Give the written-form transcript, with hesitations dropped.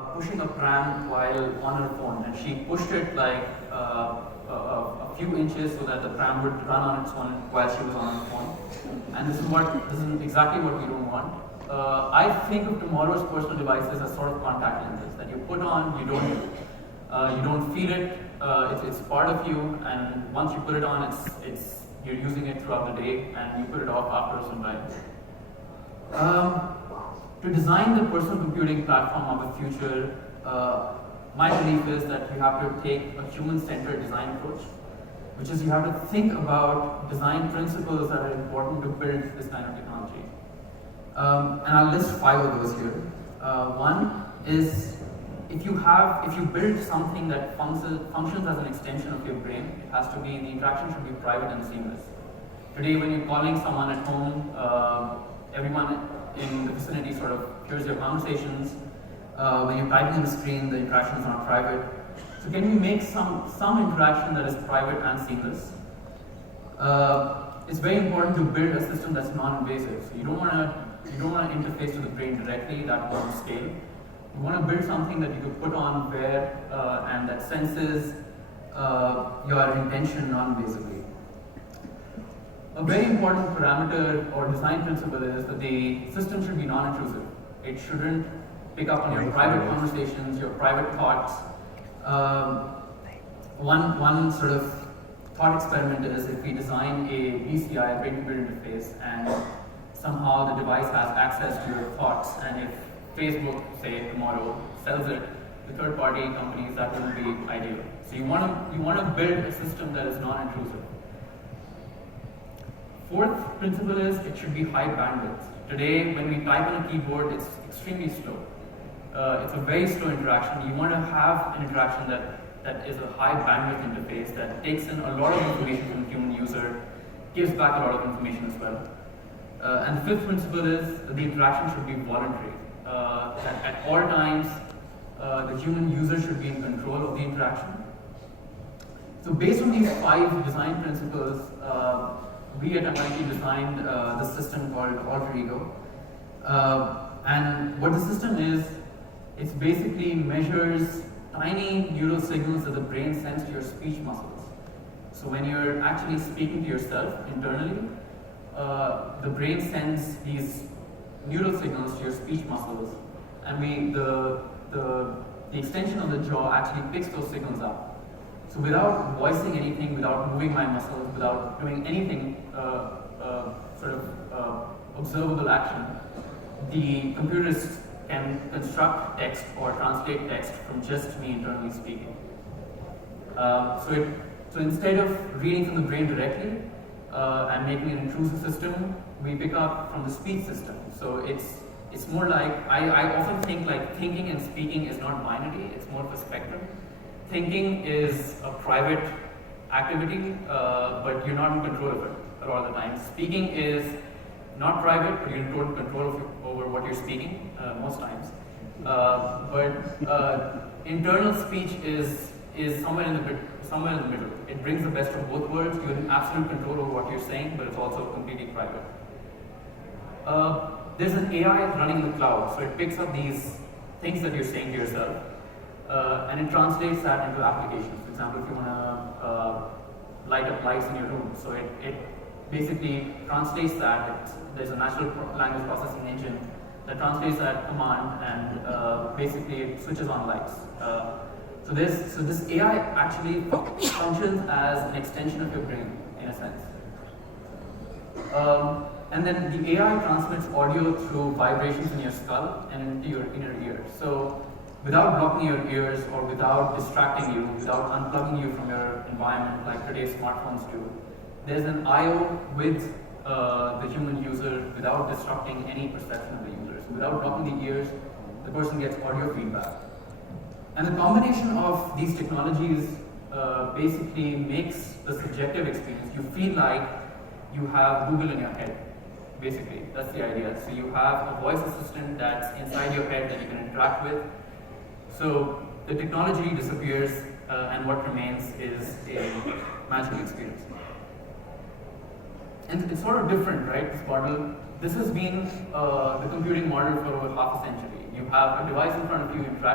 pushing a pram while on her phone, and she pushed it like a few inches so that the pram would run on its own while she was on her phone. And this is exactly what we don't want. I think of tomorrow's personal devices as sort of contact lenses that you put on, you don't feel it. It's part of you, and once you put it on, you're using it throughout the day, and you put it off after some time. To design the personal computing platform of the future, my belief is that you have to take a human-centered design approach, which is you have to think about design principles that are important to build this kind of technology. And I'll list 5 of those here. One is if you build something that functions as an extension of your brain, the interaction should be private and seamless. Today, when you're calling someone at home, everyone in the vicinity sort of hears your conversations. When you're typing on the screen, the interaction is not private. So can we make some interaction that is private and seamless? It's very important to build a system that's non-invasive. So you don't want to interface to the brain directly. That won't scale. You want to build something that you could put on where and that senses your intention non-invasively. A very important parameter or design principle is that the system should be non-intrusive. It shouldn't pick up on your private conversations, your private thoughts. One sort of thought experiment is if we design a BCI, brain-computer interface, and somehow the device has access to your thoughts, and if Facebook, say tomorrow, sells it to third-party companies, that wouldn't be ideal. So you want to build a system that is non-intrusive. Fourth principle is it should be high bandwidth. Today, when we type on a keyboard, it's extremely slow. It's a very slow interaction. You want to have an interaction that is a high bandwidth interface that takes in a lot of information from the human user, gives back a lot of information as well. And the fifth principle is that the interaction should be voluntary. At all times, the human user should be in control of the interaction. So based on these 5 design principles, we at MIT designed the system called Alter Ego. And what the system is, it basically measures tiny neural signals that the brain sends to your speech muscles. So when you're actually speaking to yourself internally, the brain sends these neural signals to your speech muscles, and the extension of the jaw actually picks those signals up. So without voicing anything, without moving my muscles, without doing anything observable action, the computers can construct text or translate text from just me internally speaking. So instead of reading from the brain directly and making an intrusive system, we pick up from the speech system. So it's more like, I often think like thinking and speaking is not binary, it's more of a spectrum. Thinking is a private activity, but you're not in control of it a lot of the time. Speaking is not private, but you're in total control over what you're speaking most times. But internal speech is somewhere in the middle. It brings the best of both worlds. You're in absolute control over what you're saying, but it's also completely private. There's an AI running in the cloud, so it picks up these things that you're saying to yourself, and it translates that into applications. For example, if you want to light up lights in your room, so it basically translates that. There's a natural language processing engine that translates that command, and basically it switches on lights. So this AI actually functions as an extension of your brain, in a sense. And then the AI transmits audio through vibrations in your skull and into your inner ear. So without blocking your ears or without distracting you, without unplugging you from your environment like today's smartphones do, there's an I/O with the human user without disrupting any perception of the user. So without blocking the ears, the person gets audio feedback. And the combination of these technologies basically makes the subjective experience. You feel like you have Google in your head, basically. That's the idea. So you have a voice assistant that's inside your head that you can interact with. So the technology disappears, and what remains is a magical experience. And it's sort of different, right, this model. This has been the computing model for over half a century. You have a device in front of you, interact